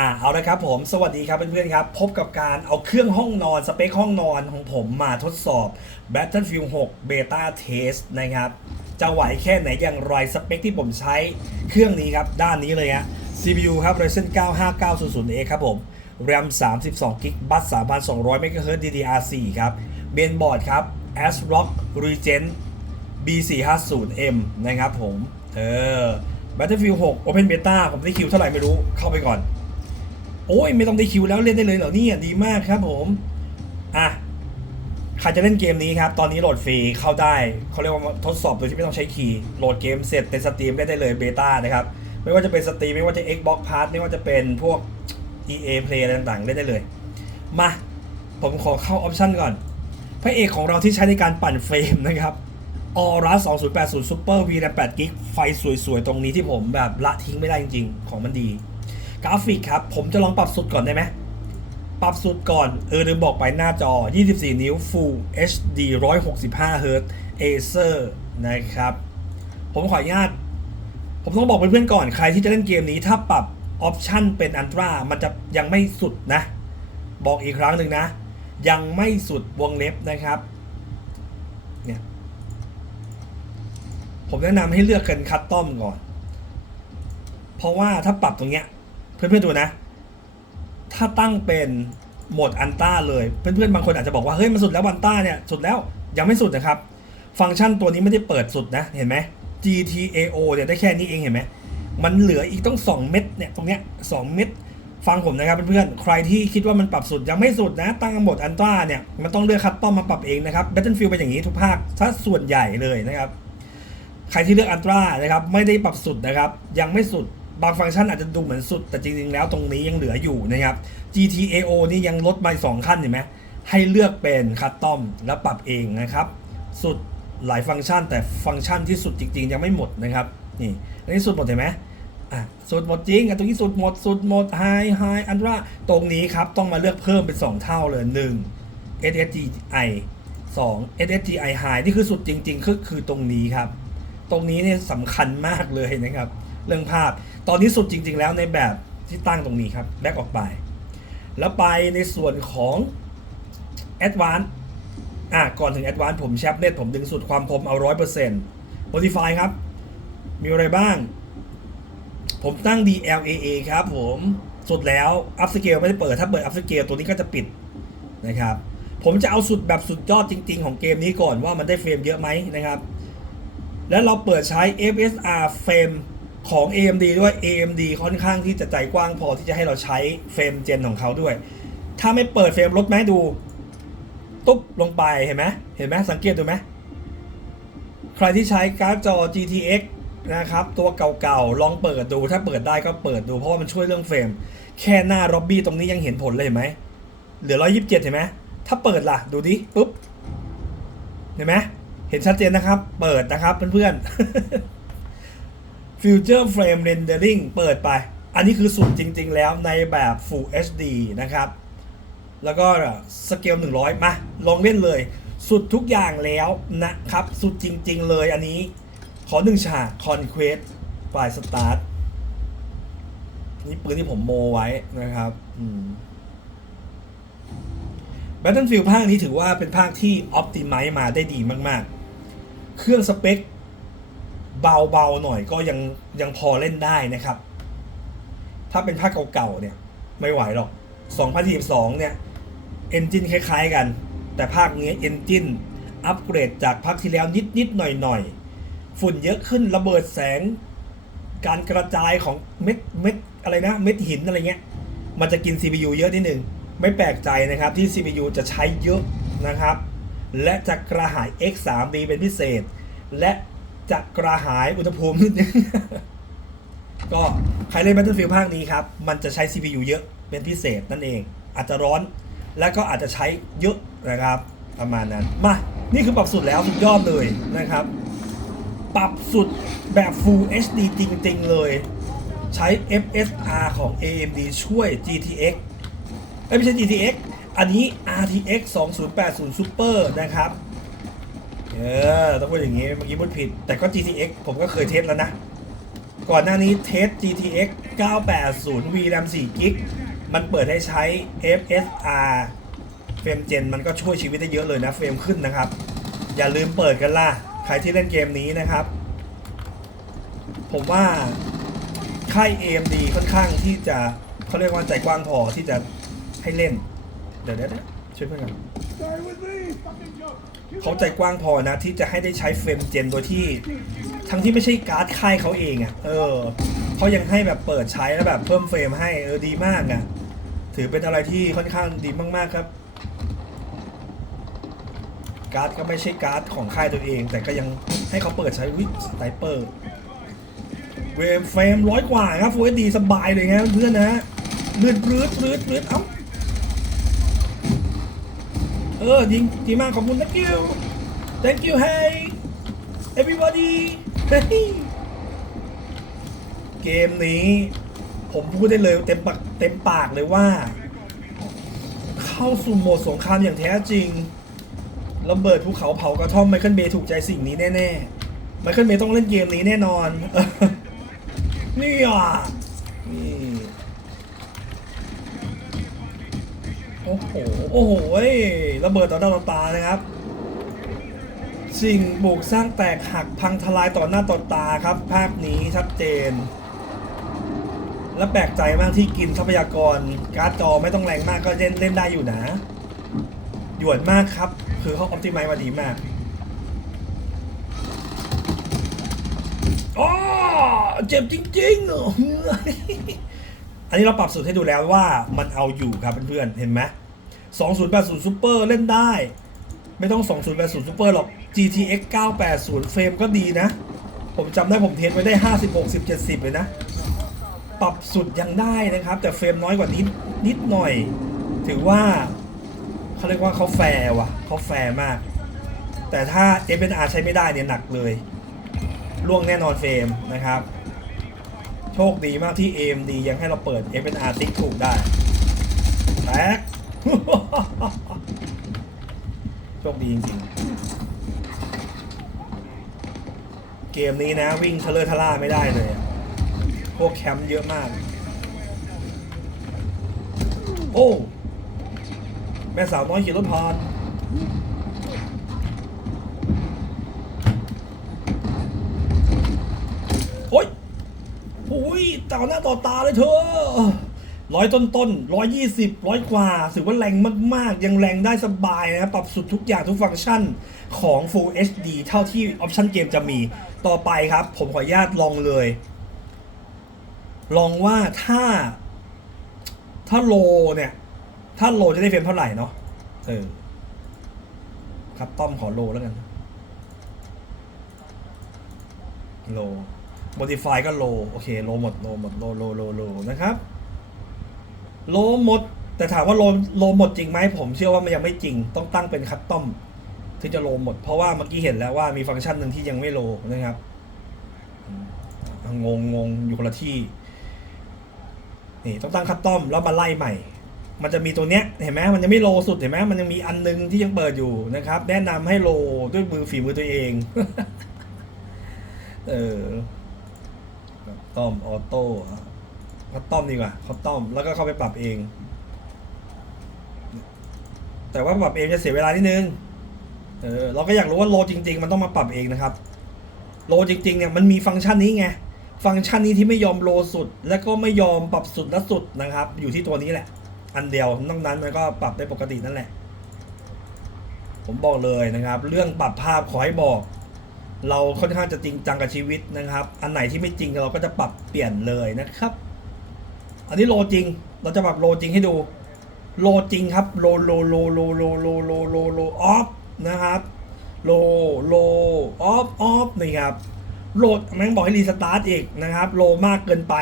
อ่าเอาละครับผมสวัสดีครับเพื่อนๆครับ พบกับการเอาเครื่องห้องนอน สเปคห้องนอนของผมมาทดสอบ Battlefield 6 Beta Test นะครับ จะไหวแค่ไหนอย่างไรสเปคที่ผมใช้เครื่องนี้ครับ ด้านนี้เลยฮะ CPU ครับ Ryzen 9 5900X ครับผม RAM 32 g b บัส3,200 MHz DDR4 ครับเมนบอร์ดครับ ASRock Regent B450M นะครับผม เออ Battlefield 6 Open Beta ผมได้คิวเท่าไหร่ไม่รู้เข้าไปก่อน โอ้ยไม่ต้องได้คิวแล้วเล่นได้เลยเหรอเนี่ยดีมากครับผมอะใครจะเล่นเกมนี้ครับ ตอนนี้โหลดฟรีเข้าได้เขาเรียกว่าทดสอบโดยที่ไม่ต้องใช้คีย์โหลดเกมเสร็จในสตรีมได้ได้เลยเบต้านะครับ ไม่ว่าจะเป็นสตรีมไม่ว่าจะ Xbox Pass ไม่ว่าจะเป็นพวก EA Play อะไรต่างๆ ได้ได้เลย มา ผมขอเข้าออปชันก่อน พระเอกของเราที่ใช้ในการปั่นเฟรมนะครับ Aura 2080 Super V 8 g b ไฟสวยๆ ตรงนี้ที่ผมแบบละทิ้งไม่ได้จริงๆ ของมันดี กราฟิกครับ ผมจะลองปรับสุดก่อนได้ไหมปรับสุดก่อน เออลืมบอกไปหน้าจอ 24 นิ้ว Full HD 165 Hz Acer นะครับ ผมขออนุญาต ผมต้องบอกเพื่อนๆก่อนใครที่จะเล่นเกมนี้ถ้าปรับออปชันเป็นอันตรามันจะยังไม่สุดนะ บอกอีกครั้งหนึ่งนะ ยังไม่สุดวงเล็บนะครับเนี่ยผมแนะนำให้เลือกกันคัตตอมก่อน เพราะว่าถ้าปรับตรงเนี้ย เพื่อนๆดูนะ ถ้าตั้งเป็นโหมดอันต้าเลย เพื่อนๆบางคนอาจจะบอกว่าเฮ้ยมันสุดแล้วอันต้าเนี่ยสุดแล้วยังไม่สุดนะครับ ฟังก์ชันตัวนี้ไม่ได้เปิดสุดนะเห็นไหม GTAO เนี่ยได้แค่นี้เองเห็นไหมมันเหลืออีกต้อง 2 เม็ดเนี่ยตรงเนี้ย2เม็ดฟังผมนะครับเพื่อนๆใครที่คิดว่ามันปรับสุดยังไม่สุดนะ ตั้งโหมดอันต้าเนี่ยมันต้องเลือกคัสตอมมาปรับเองนะครับ Battlefield เป็นอย่างนี้ทุกภาคถ้าส่วนใหญ่เลยนะครับ ใครที่เลือกอันตรานะครับไม่ได้ปรับสุดนะครับ ยังไม่สุด บางฟังก์ชันอาจจะดูเหมือนสุด แต่จริงๆแล้วตรงนี้ยังเหลืออยู่นะครับ GTAO นี่ยังลดมาสองขั้นเห็นไหมให้เลือกเป็นคัสตอมแล้วปรับเองนะครับ สุดหลายฟังก์ชัน แต่ฟังก์ชันที่สุดจริง ๆ ยังไม่หมดนะครับนี่อันนี้สุดหมดเห็นไหมอะสุดหมดจริงอะตรงนี้สุดหมดสุดหมดไฮไฮอันตราตรงนี้ครับต้องมาเลือกเพิ่มเป็น 2 เท่าเลย1 SSGI 2 SSGI High นี่คือสุดจริงๆคือคือตรงนี้ครับ ตรงนี้เนี่ยสำคัญมากเลยนะครับ เรื่องภาพ ตอนนี้สุดจริง ๆ แล้วในแบบที่ตั้งตรงนี้ครับแบ็กออกไป แล้วไปในส่วนของ a d v a n c e อะก่อนถึง a d v a n c e ผมแชปเน็ตผมดึงสุดความคมเอา100% Modify ครับ มีอะไรบ้าง ผมตั้ง DLAA ครับผมสุดแล้ว Up Scale ไม่ได้เปิด ถ้าเปิด Up Scale ตัวนี้ก็จะปิดนะครับ ผมจะเอาสุดแบบสุดยอดจริง ๆ ของเกมนี้ก่อนว่ามันได้เฟรมเยอะไหมนะครับ แล้วเราเปิดใช้ FSR เฟรม ของ AMD ด้วย AMD ค่อนข้างที่จะใจกว้างพอที่จะให้เราใช้เฟรมเจนของเขาด้วย ถ้าไม่เปิดเฟรมลดไหมดู ตุ๊บลงไปเห็นไหมเห็นไหมสังเกตดูไหมใครที่ใช้การ์ดจอ GTX นะครับ ตัวเก่าๆ ลองเปิดดู ถ้าเปิดได้ก็เปิดดูเพราะว่ามันช่วยเรื่องเฟรม แค่หน้าร็อบบี้ตรงนี้ยังเห็นผลเลยเห็นไหมเหลือ127เห็นไหมถ้าเปิดล่ะ ดูดิปุ๊บ เห็นไหมเห็นชัดเจนนะครับ เปิดนะครับเพื่อนๆ Future Frame Rendering เปิดไป อันนี้คือสุดจริง ๆ แล้วในแบบ Full HD นะครับ แล้วก็สเกล 100 มา ลองเล่นเลย สุดทุกอย่างแล้วนะครับ สุดจริง ๆ เลยอันนี้ ขอหนึ่งฉาก Conquest ปลายสตาร์ทนี่ปืนที่ผมโมไว้นะครับอืม Battlefield ภาคนี้ถือว่าเป็นภาคที่ Optimize มาได้ดีมาก ๆ เครื่องสเปค เบาๆหน่อยก็ยังยังพอเล่นได้นะครับ ถ้าเป็นภาคเก่าๆเนี่ยไม่ไหวหรอก2022เนี่ยเอนจินคล้าย ๆ กัน แต่ภาคนี้เอนจินอัปเกรดจากภาคที่แล้วนิดๆหน่อยๆ ฝุ่นเยอะขึ้นระเบิดแสง การกระจายของเม็ดเม็ดอะไรนะเม็ดหินอะไรเงี้ย มันจะกิน CPU เยอะนิดนึง ไม่แปลกใจนะครับที่ CPU จะใช้เยอะนะครับ และจะกระหาย X3D เป็นพิเศษ และ จะกระหายอุณหภูมินิดนึงก็ใครเล่น Battlefield ภาคนี้ครับ มันจะใช้ CPU เยอะเป็นพิเศษนั่นเอง อาจจะร้อนและก็อาจจะใช้เยอะนะครับ ประมาณนั้น มา นี่คือปรับสุดแล้วสุดยอดเลยนะครับ ปรับสุดแบบ Full HD จริง ๆ เลย ใช้ FSR ของ AMD ช่วย GTX เอ้ยไม่ใช่ GTX อันนี้ RTX 2080 Super นะครับ เออต้องพูดอย่างนี้เมื่อกี้พูดผิด แต่ก็ GTX ผมก็เคยเทสแล้วนะ ก่อนหน้านี้เทส GTX 980 VRAM 4 g b มันเปิดให้ใช้ FSR เฟรมเจนมันก็ช่วยชีวิตได้เยอะเลยนะ เฟรมขึ้นนะครับ อย่าลืมเปิดกันล่ะ ใครที่เล่นเกมนี้นะครับ ผมว่าค่าย AMD ค่อนข้างที่จะเขาเรียกว่าใจกว้างพอที่จะให้เล่น เดี๋ยวเดี๋ยวเดี๋ยวช่วยเพื่อนกัน เขาใจกว้างพอนะ ที่จะให้ได้ใช้เฟรมเจนโดยที่ ทั้งที่ไม่ใช่การ์ดค่ายเขาเองอะ่ะ เออเขายังให้แบบเปิดใช้แล้วแบบเพิ่มเฟรมให้เออดีมากอะ่ะ ถือเป็นอะไรที่ค่อนข้างดีมากๆครับ การ์ดก็ไม่ใช่การ์ดของค่ายตัวเอง แต่ก็ยังให้เขาเปิดใช้วิสไตเปอร์เวฟเฟรมร้อยกว่าครับ Full HD สบายเลยนะเพื่อนนะเลือดรืดรืดรืดเอ้า เออจริงจริงมากขอบคุณ thank you thank you hey everybody เกมนี้ ผมพูดได้เลยเต็มปากเต็มปากเลยว่า เข้าสู่โหมดสงครามอย่างแท้จริงระเบิดภูเขาเผากระท่อมไมเคิลเบย์ถูกใจสิ่งนี้แน่ๆไมเคิลเบย์ต้องเล่นเกมนี้แน่นอน นี่อะ โอ้โห โอ้โหระเบิดต่อหน้าต่อตานะครับ สิ่งบุกสร้างแตกหักพังทลายต่อหน้าต่อตาครับ ภาพนี้ชัดเจน และแปลกใจมากที่กินทรัพยากร การ์ดจอไม่ต้องแรงมากก็เล่นเล่นได้อยู่นะหยวนมากครับ คือเขาออ t ติ i z e มาดีมากอ๋อเจ็บจริงๆเหร อันนี้เราปรับสูตรให้ดูแล้วว่ามันเอาอยู่ครับเพื่อนๆเห็นไหม2080 Super เล่นได้ ไม่ต้อง2080 Super หรอก GTX 980เฟรมก็ดีนะ ผมจำได้ผมเทสไว้ได้50 60 70เลยนะ ปรับสุดยังได้นะครับ แต่เฟรมน้อยกว่านิดนิดหน่อย ถือว่าเขาเรียกว่าเขาแฟร์ว่ะเขาแฟร์มาก แต่ถ้า FNR ใช้ไม่ได้เนี่ยหนักเลยล่วงแน่นอนเฟรมนะครับ โชคดีมากที่ AMD ยังให้เราเปิด FNR ติ๊กถูกได้แตกโชคดีจริงๆ เกมนี้นะวิ่งทะเลทะล่าไม่ได้เลย พวกแคมป์เยอะมาก โอ้ แม่สาวน้อยขี่รถพานโอ้ยโอ้ย ต่อหน้าต่อตาเลยเธอร้อยต้นต้นร้อยยี่สิบร้อยกว่าถือว่าแรงมากๆ ยังแรงได้สบายนะครับ ปรับสุดทุกอย่างทุกฟังก์ชันของ Full HD เท่าที่ออปชันเกมจะมี ต่อไปครับ ผมขออนุญาตลองเลย ลองว่าถ้า ถ้าโลเนี่ย ถ้าโลจะได้เฟรมเท่าไหร่เนาะ เออ ครับต้อมขอโลแล้วกัน โล modify ก็โลโอเคโลหมดโลหมดโลโลโลโลนะครับโลหมด แต่ถามว่าโลโลหมดจริงไหมผมเชื่อว่ามันยังไม่จริง ต้องตั้งเป็นคัตตอมที่จะโลหมด เพราะว่าเมื่อกี้เห็นแล้วว่ามีฟังก์ชันหนึ่งที่ยังไม่โลนะครับ งงงงอยู่คนละที่ นี่ต้องตั้งคัตตอมแล้วมาไล่ใหม่มันจะมีตัวเนี้ยเห็นไหมมันยังไม่โลสุดเห็นไหมมันยังมีอันนึงที่ยังเปิดอยู่นะครับ แนะนำให้โลด้วยมือฝีมือตัวเอง เออ ตอมออโต้คัตตอมดีกว่าคัตตอมแล้วก็เข้าไปปรับเอง แต่ว่าปรับเองจะเสียเวลานิดนึงเออเราก็อยากรู้ว่าโลจริง ๆ มันต้องมาปรับเองนะครับ โลจริงๆเนี่ยมันมีฟังก์ชันนี้ไงฟังก์ชันนี้ที่ไม่ยอมโลสุด และก็ไม่ยอมปรับสุดและสุดนะครับ อยู่ที่ตัวนี้แหละ อันเดียวนอกนั้นมันก็ปรับได้ปกตินั่นแหละ ผมบอกเลยนะครับ เรื่องปรับภาพขอให้บอก เราค่อนข้างจะจริงจังกับชีวิตนะครับ อันไหนที่ไม่จริงเราก็จะปรับเปลี่ยนเลยนะครับ อันนี้โลจริง เราจะปรับโลจริงให้ดู โลจริงครับ โลโลโลโลโลโลโลโลโลออฟนะครับ โลโลออฟออฟนี่ครับ โหลดแม่งบอกให้รีสตาร์ทอีกนะครับ โลมากเกินไป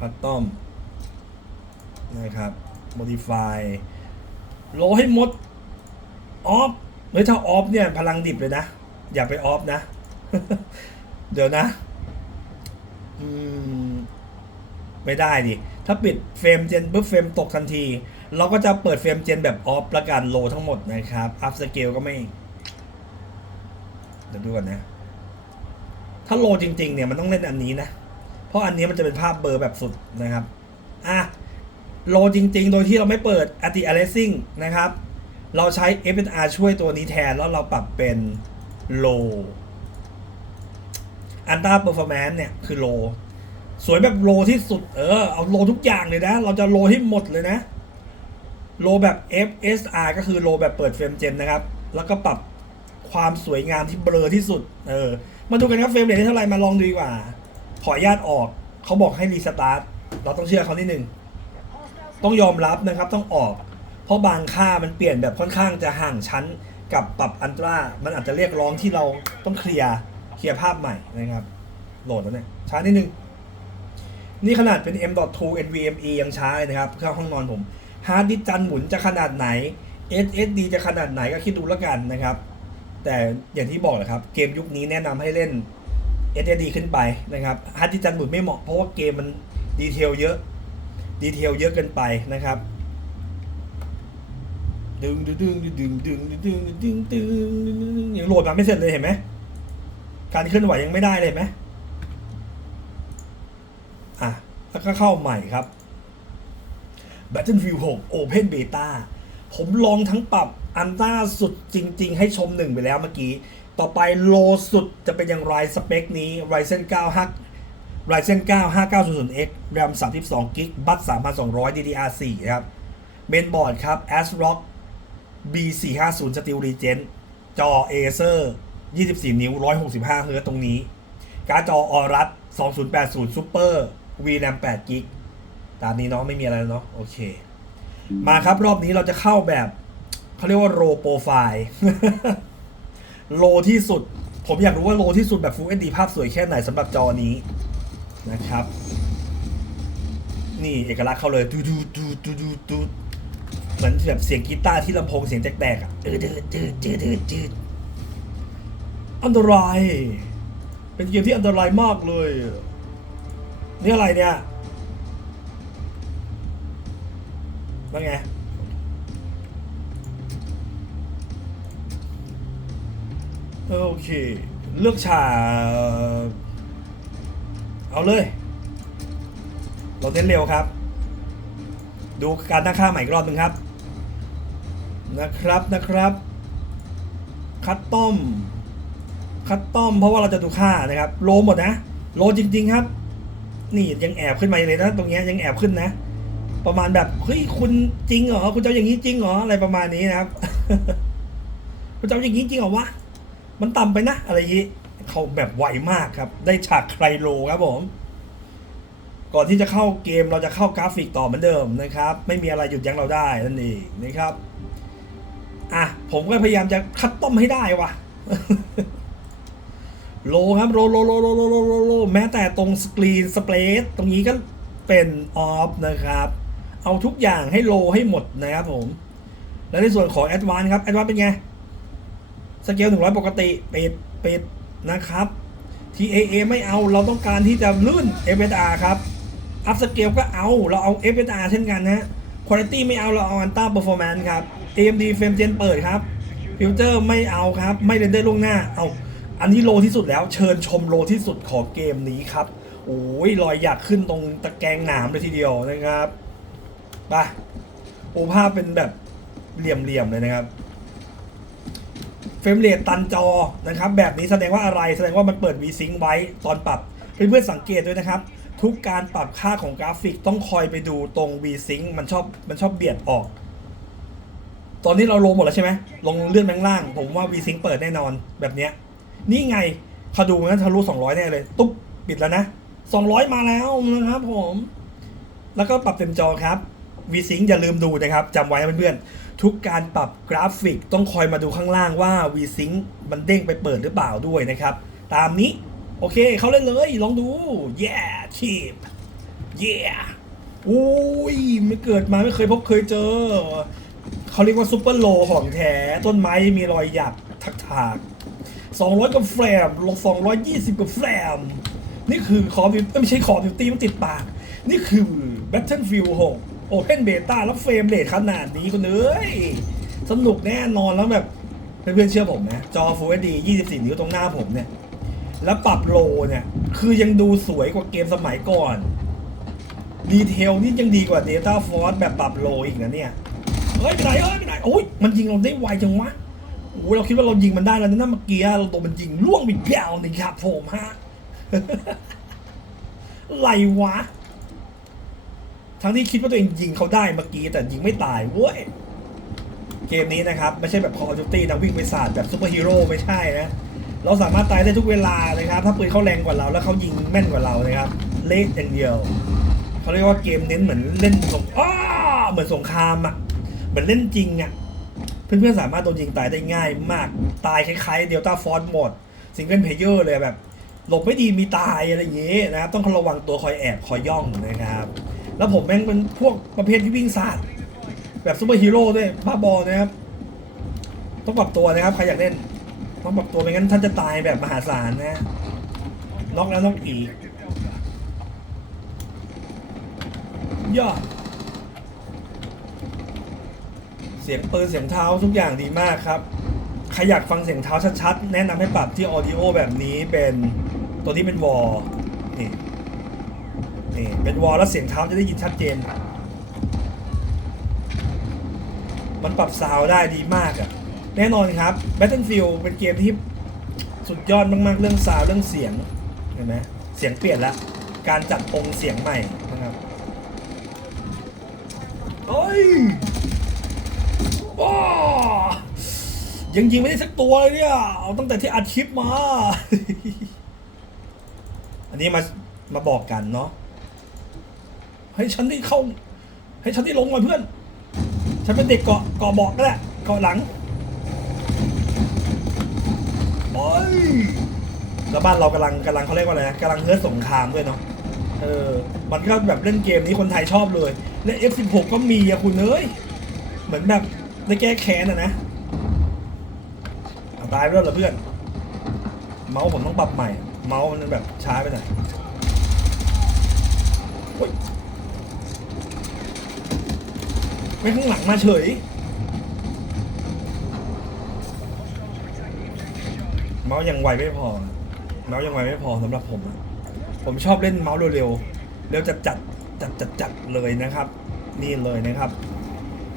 คัตตอมนะครับ modify โลให้หมดออฟ ฮ้ยถ้าออฟเนี่ยพลังดิบเลยนะ อย่าไปออฟนะ เดี๋ยวนะ อืม ไม่ได้ดิ ถ้าปิดเฟรมเจนปุ๊บเฟรมตกทันที เราก็จะเปิดเฟรมเจนแบบออฟประกันโลทั้งหมดนะครับอัพสเกลก็ไม่เดี๋ยวดูก่อนนะ ถ้าโลจริง ๆ เนี่ยมันต้องเล่นอันนี้นะ เพราะอันนี้มันจะเป็นภาพเบอร์แบบสุดนะครับ อะโลจริง ๆ โดยที่เราไม่เปิด anti aliasing นะครับ เราใช้ FSR ช่วยตัวนี้แทน แล้วเราปรับเป็น low อันต้าเปอร์ฟอร์แมนซ์เนี่ย คือโลสวยแบบโลที่สุด เออ เอาโลทุกอย่างเลยนะ เราจะโลให้หมดเลยนะโลแบบ FSR ก็คือโลแบบเปิดเฟรมเจนนะครับ แล้วก็ปรับความสวยงามที่เบลอที่สุด เออ มาดูกันครับเฟรมเรทเท่าไหร่มาลองดูดีกว่า ขออนุญาตออก เขาบอกให้รีสตาร์ท เราต้องเชื่อเขานิดนึง ต้องยอมรับนะครับ ต้องออก เพราะบางค่ามันเปลี่ยนแบบค่อนข้างจะห่างชั้นกับปรับอันตรา มันอาจจะเรียกร้องที่เราต้องเคลียร์เคลียร์ภาพใหม่นะครับ โหลดแล้วเนี่ยช้านิดนึง นี่ขนาดเป็น M.2 NVMe ยังช้าเลยนะครับเครื่องห้องนอนผมฮาร์ดดิสก์จันหมุนจะขนาดไหน SSD จะขนาดไหนก็คิดดูแล้วกันนะครับ แต่อย่างที่บอกแหละครับ เกมยุคนี้แนะนำให้เล่น SSD ขึ้นไปนะครับฮาร์ดดิสก์จันหมุนไม่เหมาะเพราะว่าเกมมันดีเทลเยอะดีเทลเยอะเกินไปนะครับ ดึงดึงดึงดึงดึงดึงดึงดึงดึงยังโหลดมาไม่เสร็จเลยเห็นไหมการเคลื่อนไหวยังไม่ได้เลยเห็นไหมอะแล้วก็เข้าใหม่ครับ Battlefield 6 Open Beta ผมลองทั้งปรับอันต้าสุดจริง ๆ ให้ชมหนึ่งไปแล้วเมื่อกี้ ต่อไปโลสุดจะเป็นอย่างไรสเปคนี้ Ryzen 9 5 Ryzen 9 5900X RAM 32 g b บัต3,200 DDR4 นะครับเมนบอร์ดครับ ASRock B450 Steel Regen จอ Acer 24 นิ้ว 165เฮิร์ตตรงนี้ การ์ดจอ Aorus 2080 Super VRAM 8 g b ตามนี้เนาะไม่มีอะไรเนาะโอเค มาครับรอบนี้เราจะเข้าแบบเขาเรียกว่าโ w โปรไฟล์โลที่สุด ผมอยากรู้ว่าโลที่สุดแบบ Full HD ภาพสวยแค่ไหนสำหรับจอนี้นะครับ นี่เอกลักษณ์เขาเลยดูดูดูดูดูดู เหมือนแบบเสียงกีตาร์ที่ลำโพงเสียงแตกๆอะดืดดืดดืดดืดดืดอันตราย เป็นเกมที่อันตรายมากเลย นี่อะไรเนี่ยว่าไงโอเค เลือกฉากเอาเลย เราเน้นเร็วครับ ดูการตั้งค่าใหม่อีกรอบหนึ่งครับ นะครับนะครับ คัตต้อม คัตต้อมเพราะว่าเราจะดูค่านะครับ โลหมดนะ โลจริง ๆ ครับ นี่ยังแอบขึ้นมาเลยนะ ตรงนี้ยังแอบขึ้นนะ ประมาณแบบเฮ้ยคุณจริงเหรอคุณเจะเอาอย่างนี้จริงเหรออะไรประมาณนี้นะครับ คุณเจะเอาอย่างนี้จริงเหรอวะมันต่ำไปนะอะไรอย่างนี้เขาแบบไวมากครับ ได้ฉากไครโลครับผม ก่อนที่จะเข้าเกมเราจะเข้ากราฟิกต่อเหมือนเดิมนะครับ ไม่มีอะไรหยุดยั้งเราได้นั่นเองนะครับ ผมก็พยายามจะคัดต้มให้ได้วะโลครับโลโลโลโลโลโลโลแม้แต่ตรงสกรีนสเปรดตรงนี้ก็เป็นออฟนะครับ เอาทุกอย่างให้โลให้หมดนะครับผม แล้วในส่วนของแอดวานครับแอดวานเป็นไง สเกลหนึ่งร้อยปกติปิดปิดนะครับ TAA ไม่เอาเราต้องการที่จะลื่น FSR ครับอัพสเกลก็เอาเราเอา FSR เช่นกันนะคุณภาพไม่เอาเราเอาอันต้าเปอร์ฟอร์แมนซ์ครับ AMD Frame Gen เปิดครับฟิลเตอร์ไม่เอาครับ ไม่เรนเดอร์ล่วงหน้า เอาอันนี้โลที่สุดแล้ว เชิญชมโลที่สุดของเกมนี้ครับโอ้ยรอยอยากขึ้นตรงตะแกรงหนามเลยทีเดียวนะครับไปโอภาพเป็นแบบเหลี่ยมๆเลยนะครับเฟรมเรทตันจอนะครับ แบบนี้แสดงว่าอะไรแสดงว่ามันเปิด VSync ไว้ตอนปรับเพื่อนๆสังเกตด้วยนะครับ ทุกการปรับค่าของกราฟิกต้องคอยไปดูตรง VSync มันชอบมันชอบเบียดออก ตอนนี้เราลงหมดแล้วใช่ไหมลงเลื่อนแบงล่าง ผมว่า VSync เปิดแน่นอนแบบเนี้ย นี่ไงเขาดูงั้นทะลุ200แน่เลย ตุ๊บปิดแล้วนะ 200 มาแล้วนะครับผม แล้วก็ปรับเต็มจอครับ VSync อย่าลืมดูนะครับจำไว้เพื่อนๆ ทุกการปรับกราฟิกต้องคอยมาดูข้างล่างว่า VSync มันเด้งไปเปิดหรือเปล่าด้วยนะครับ ตามนี้ โอเค เขาเล่นเลยลองดู yeah ชีพ yeah โอ้ยไม่เกิดมาไม่เคยพบเคยเจอ เขาเรียกว่าซูเปอร์โลของแท้ต้นไม้มีรอยหยักทักทาก200กับแฟรมลง220กับแฟรมนี่คือคอร์บิวไม่ใช่คอร์บิวตี้มันติดปาก นี่คือ Battlefield 6 Open Beta แล้วเฟรมเรทขนาดนี้ก็เอ้ยสนุกแน่นอนแล้วแบบเพื่อนๆเชื่อผมนะ จอ Full HD 24 นิ้วตรงหน้าผมเนี่ย แล้วปรับโลเนี่ย คือยังดูสวยกว่าเกมสมัยก่อน ดีเทลนี่ยังดีกว่า Data Force แบบปรับโลอีกนะเนี่ย เฮ้ยไปไหนเฮ้ยไปไหนโอ้ยมันยิงเราได้ไวจังวะโอ้ยเราคิดว่าเรายิงมันได้แล้วนะเมื่อกี้เราตัวมันยิงล่วงไปแก้วหนึ่งครับผมฮะไรวะ ทั้งที่คิดว่าตัวเองยิงเขาได้เมื่อกี้แต่ยิงไม่ตายเว้ยเกมนี้นะครับ ไม่ใช่แบบ Call of Duty นะวิ่งไปสาดแบบซูเปอร์ฮีโร่ไม่ใช่นะ เราสามารถตายได้ทุกเวลานะครับ ถ้าปืนเขาแรงกว่าเราแล้วเขายิงแม่นกว่าเรานะครับ เละอย่างเดียว เขาเรียกว่าเกมเน้นเหมือนเล่นสงอ้าเหมือนสงครามอะ มือนเล่นจริงอะเพื่อนๆสามารถโดนยิงตายได้ง่ายมาก ตายคล้ายๆเดลต้าฟอร์ e หมดซิงเกิลเพลเยอร์เลยแบบ หลบไม่ดีมีตายอะไรอย่างงี้นะครับ ต้องระวังตัวคอยแอบคอยย่องนะครับ แล้วผมแม่งเป็นพวกประเภทที่วิ่งสาดแบบซูเปอร์ฮีโร่ด้วยบ้าบอนะครับ ต้องปรับตัวนะครับ ใครอยากเล่น ต้องปรับตัวไม่งั้นท่านจะตายแบบมหาศาลนะน็อกแล้วน็อกอีกย่อ เสียงปืนเสียงเท้าทุกอย่างดีมากครับใครอยากฟังเสียงเท้าชัดๆ แนะนำให้ปรับที่ออดิโอแบบนี้เป็นตัวที่เป็นวอลนี่นี่เป็นวอลแล้วเสียงเท้าจะได้ยินชัดเจน มันปรับซาวได้ดีมากอะแน่นอนครับ Battlefield เป็นเกมที่สุดยอดมากๆ เรื่องซาวเรื่องเสียงเห็นไหมเสียงเปลี่ยนล้วการจัดองค์เสียงใหม่นะครับโอ้ย ว้ายังยิงไม่ได้สักตัวเลยเนี่ย เอาตั้งแต่ที่อัดคลิปมา อันนี้มา มาบอกกันเนาะ ให้ฉันได้เข้า ให้ฉันได้ลงมาเพื่อน ฉันเป็นเด็กเกาะเกาะเบอกก็แหละเกาะหลังโอ้ยแล้วบ้านเรากำลังกำลังเขาเรียกว่าอะไรนะกำลังเฮิร์สงครามด้วยเนาะ เออ มันก็แบบเล่นเกมนี้คนไทยชอบเลย และ F16 ก็มีอะคุณเอ้ย เหมือนแบบ ได้แก้แค้นอะนะตายไปแล้วเหรอเพื่อน เมาส์ผมต้องปรับใหม่ เมาส์มันแบบช้าไปหน่อยโอ้ยไม่ข้างหลังมาเฉย เมาส์ยังไวไม่พอ เมาส์ยังไวไม่พอสำหรับผมอะผมชอบเล่นเมาส์เร็วๆเร็วจัดจัดจัดจัดจัดเลยนะครับ นี่เลยนะครับ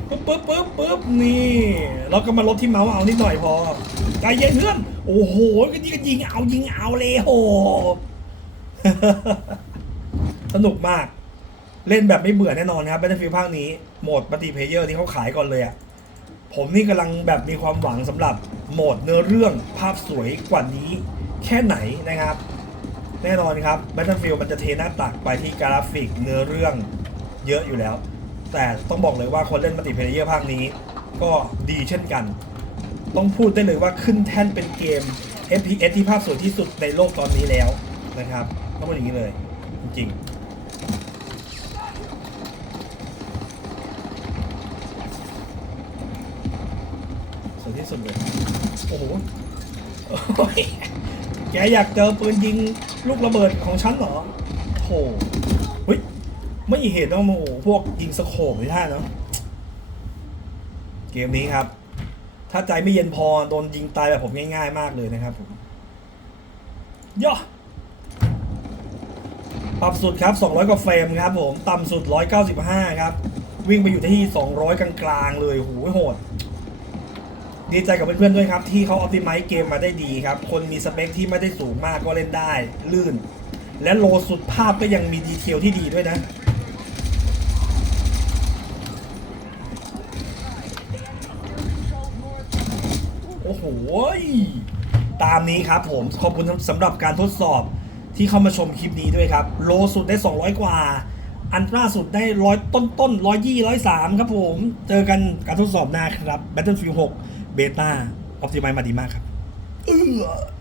ปึ๊บปึ๊บปึ๊บปึ๊บนี่เราก็มาลดที่เมาส์เอานิดหน่อยพอใจเย็นเพื่อนโอ้โหก็ยิงก็ยิงเอายิงเอาเลยโหสนุกมาก เล่นแบบไม่เบื่อแน่นอนครับ Battlefield ภาคนี้โหมดมัลติเพเยอร์ที่เขาขายก่อนเลยอะผมนี่กำลังแบบมีความหวังสำหรับโหมดเนื้อเรื่องภาพสวยกว่านี้แค่ไหนนะครับ แน่นอนครับ Battlefield มันจะเทหน้าตักไปที่กราฟิกเนื้อเรื่องเยอะอยู่แล้ว แต่ต้องบอกเลยว่าคนเล่นมัลติเพลเยอร์ภาคนี้ ก็ดีเช่นกัน ต้องพูดได้เลยว่าขึ้นแท่นเป็นเกม FPS ที่ภาพสวยที่สุดในโลกตอนนี้แล้วนะครับต้องพูดอย่างนี้เลย จริงๆสวยที่สุดเลย โอ้โหแกอยากเจอปืนยิงลูกระเบิดของฉันเหรอโธ่เฮ้ ไม่เห็นว่าโมพวกยิงสโคปหรือท่าเนาะเกมนี้ครับ ถ้าใจไม่เย็นพอโดนยิงตายแบบผมง่ายๆมากเลยนะครับผมย่อปรับสุดครับ 200 กว่าเฟรมครับผม ต่ำสุด 195 ครับ วิ่งไปอยู่ที่ 200 กลางๆ เลยโหโหด ดีใจกับเพื่อนๆด้วยครับ ที่เขาออ t ติ i z e เกมมาได้ดีครับ คนมีสเปคที่ไม่ได้สูงมากก็เล่นได้ ลื่น และโลสุดภาพก็ยังมีดีเทลที่ดีด้วยนะ ยตามนี้ครับผม ขอบคุณสำหรับการทดสอบที่เข้ามาชมคลิปนี้ด้วยครับ โลสุดได้ 200 กว่า อันตราสุดได้ร้อยต้นต้นร้อยยี่ร้อยสามครับผม เจอกันการทดสอบหน้าครับ Battlefield 6 Beta Optimize มาดีมากครับเออ